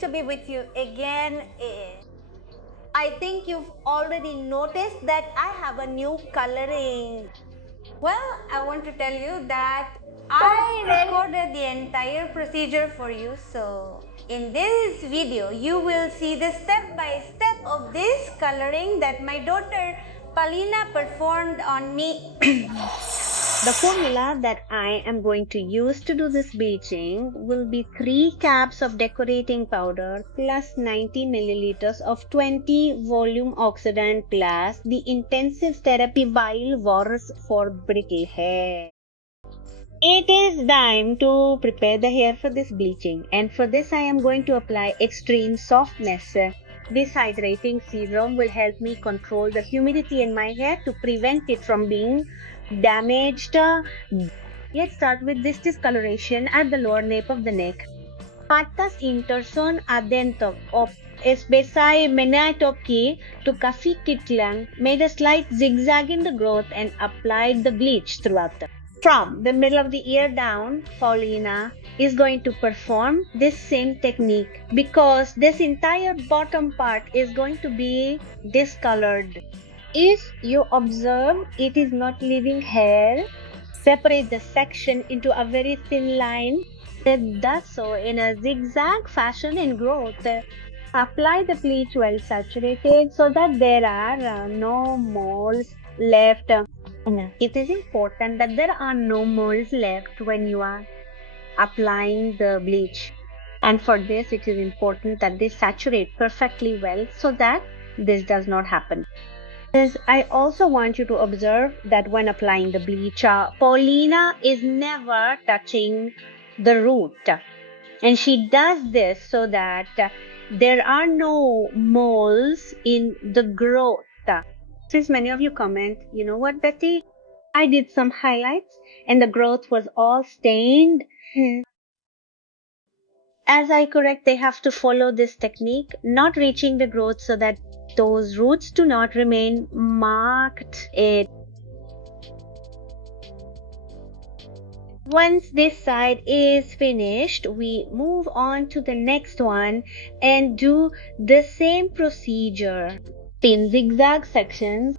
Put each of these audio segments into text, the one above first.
to be with you again. I think you've already noticed that I have a new coloring. Well, I want to tell you that I recorded the entire procedure for you. So in this video, you will see the step-by-step of this coloring that my daughter Paulina performed on me. The formula that I am going to use to do this bleaching will be 3 caps of decorating powder plus 90 milliliters of 20 volume oxidant glass, the intensive therapy vial works for brittle hair. It is time to prepare the hair for this bleaching, and for this I am going to apply extreme softness. This hydrating serum will help me control the humidity in my hair to prevent it from being damaged. Let's start with this discoloration at the lower nape of the neck. Patas interson adentop of SBSI menatopki to kafi kitlang made a slight zigzag in the growth and applied the bleach throughout the. From the middle of the ear down, Paulina is going to perform this same technique because this entire bottom part is going to be discolored. If you observe it is not leaving hair, separate the section into a very thin line. It does so in a zigzag fashion in growth. Apply the bleach well saturated so that there are no moles left. It is important that there are no moles left when you are applying the bleach. And for this, it is important that they saturate perfectly well so that this does not happen. I also want you to observe that when applying the bleach, Paulina is never touching the root. And she does this so that there are no moles in the growth. Since many of you comment, you know what, Betty? I did some highlights and the growth was all stained. As I correct, they have to follow this technique, not reaching the growth so that those roots do not remain marked. Once this side is finished, we move on to the next one and do the same procedure. In zigzag sections,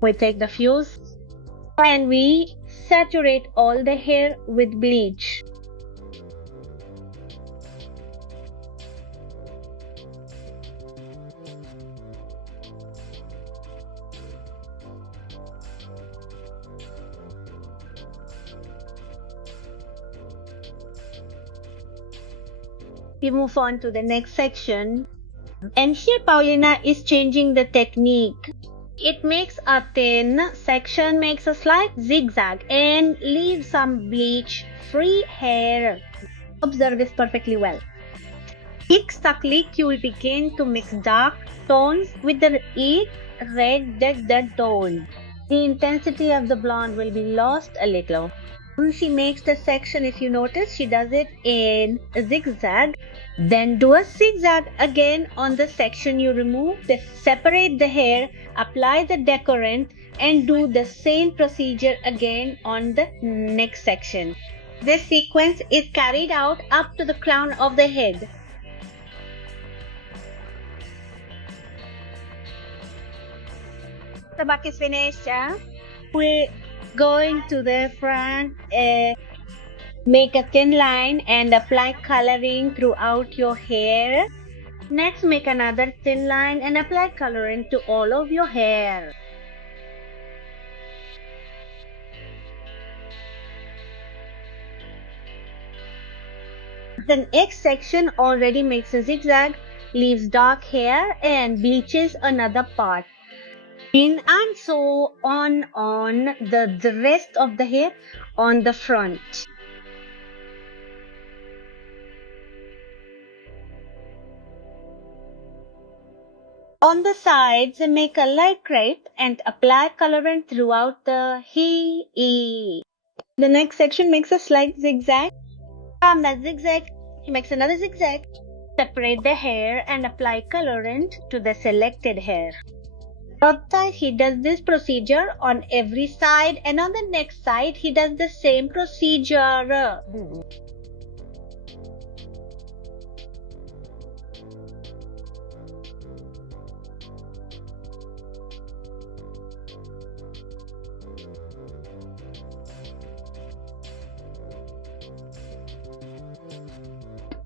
we take the fuse and we saturate all the hair with bleach. We move on to the next section, and here Paulina is changing the technique. It makes a thin section, makes a slight zigzag and leaves some bleach free hair. Observe this perfectly well. Each click you will begin to mix dark tones with the red tone. The intensity of the blonde will be lost a little. She makes the section, if you notice, she does it in a zigzag. Then do a zigzag again on the section you removed. Separate the hair, apply the decorant and do the same procedure again on the next section. This sequence is carried out up to the crown of the head. The back is finished. We're going to the front. Make a thin line and apply coloring throughout your hair. Next, make another thin line and apply coloring to all of your hair. The next section already makes a zigzag, leaves dark hair and bleaches another part. And so on the rest of the hair on the front. On the sides, make a light crepe and apply colorant throughout the hair. The next section makes a slight zigzag. From that zigzag, he makes another zigzag. Separate the hair and apply colorant to the selected hair. He does this procedure on every side, and on the next side, he does the same procedure.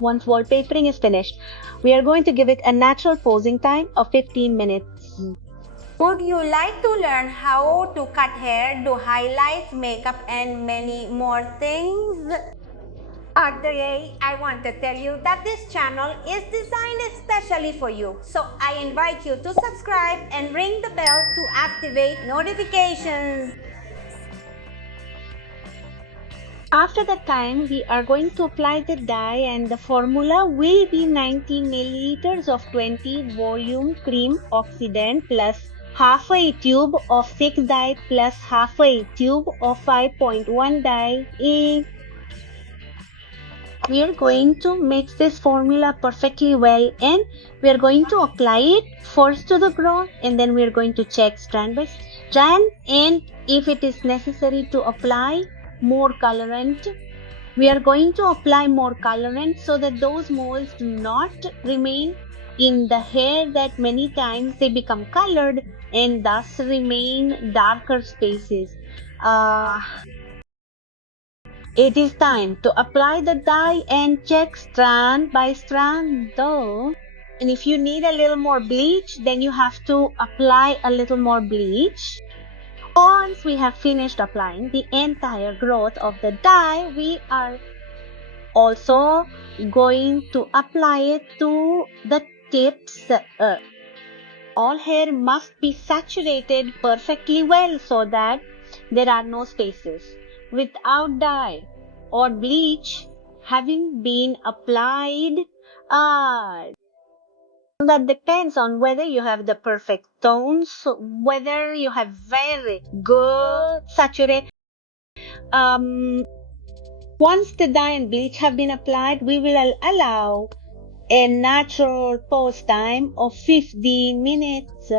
Once wallpapering is finished, we are going to give it a natural posing time of 15 minutes. Would you like to learn how to cut hair, do highlights, makeup, and many more things? Today, I want to tell you that this channel is designed especially for you. So I invite you to subscribe and ring the bell to activate notifications. After that time, we are going to apply the dye, and the formula will be 90 milliliters of 20 volume cream oxidant plus half a tube of 6 dye plus half a tube of 5.1 dye. We are going to mix this formula perfectly well, and we are going to apply it first to the growth, and then we are going to check strand by strand, and if it is necessary to apply more colorant, we are going to apply more colorant so that those molds do not remain in the hair, that many times they become colored and thus remain darker spaces. It is time to apply the dye and check strand by strand though. And if you need a little more bleach, then you have to apply a little more bleach. Once we have finished applying the entire growth of the dye, we are also going to apply it to the tips. All hair must be saturated perfectly well so that there are no spaces. Without dye or bleach having been applied, that depends on whether you have the perfect tones, whether you have very good saturated. Once the dye and bleach have been applied, we will allow a natural pose time of 15 minutes.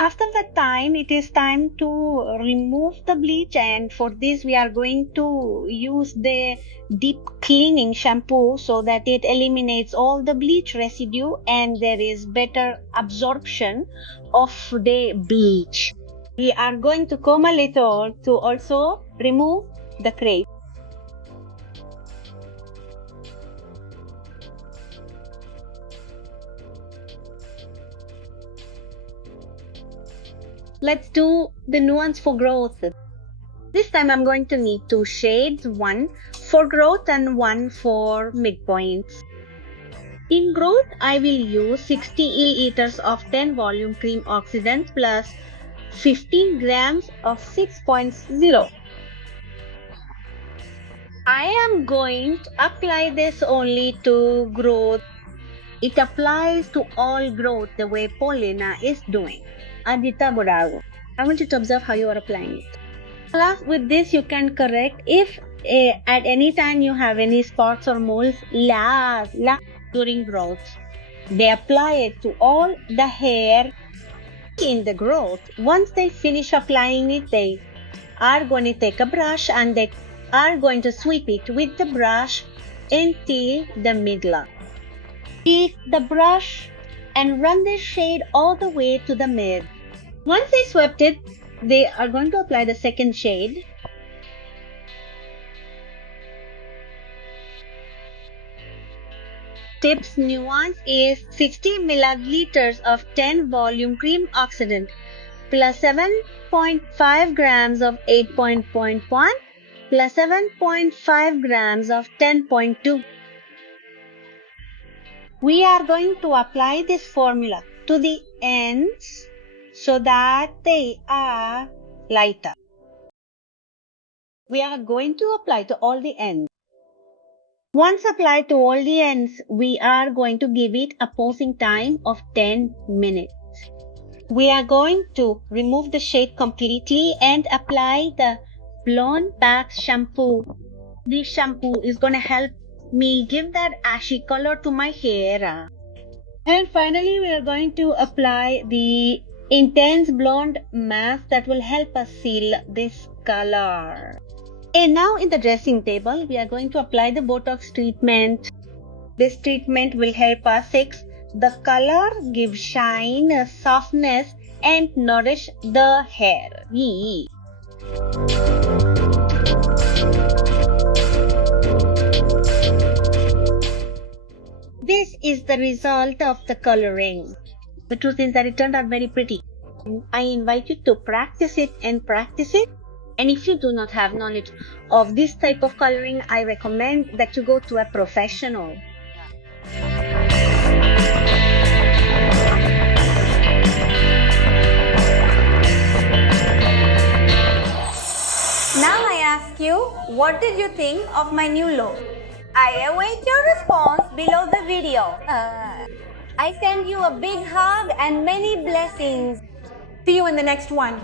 After that time, it is time to remove the bleach, and for this we are going to use the deep cleaning shampoo so that it eliminates all the bleach residue and there is better absorption of the bleach. We are going to comb a little to also remove the crape. Let's do the nuance for growth. This time I'm going to need 2 shades, one for growth and one for midpoints. In growth, I will use 60 milliliters of 10 volume cream oxidant plus 15 grams of 6.0. I am going to apply this only to growth. It applies to all growth the way Paulina is doing. Adita Burago. I want you to observe how you are applying it. Plus, with this you can correct if at any time you have any spots or moles during growth. They apply it to all the hair in the growth. Once they finish applying it, they are going to take a brush and they are going to sweep it with the brush until the middle. Take the brush and run the shade all the way to the mid. Once they swept it, they are going to apply the second shade. Tips Nuance is 60 milliliters of 10 volume cream oxidant plus 7.5 grams of 8.1 plus 7.5 grams of 10.2. We are going to apply this formula to the ends so that they are lighter. We are going to apply to all the ends. Once applied to all the ends, we are going to give it a posing time of 10 minutes. We are going to remove the shade completely and apply the Blonde Wax shampoo. This shampoo is going to help me give that ashy color to my hair. And finally, we are going to apply the Intense Blonde mask that will help us seal this color. And now in the dressing table, we are going to apply the Botox treatment. This treatment will help us fix the color, give shine, softness, and nourish the hair. is the result of the coloring. The truth is that it turned out very pretty. I invite you to practice it and practice it. And if you do not have knowledge of this type of coloring, I recommend that you go to a professional. Now I ask you, what did you think of my new look? I await your response below the video. I send you a big hug and many blessings. See you in the next one.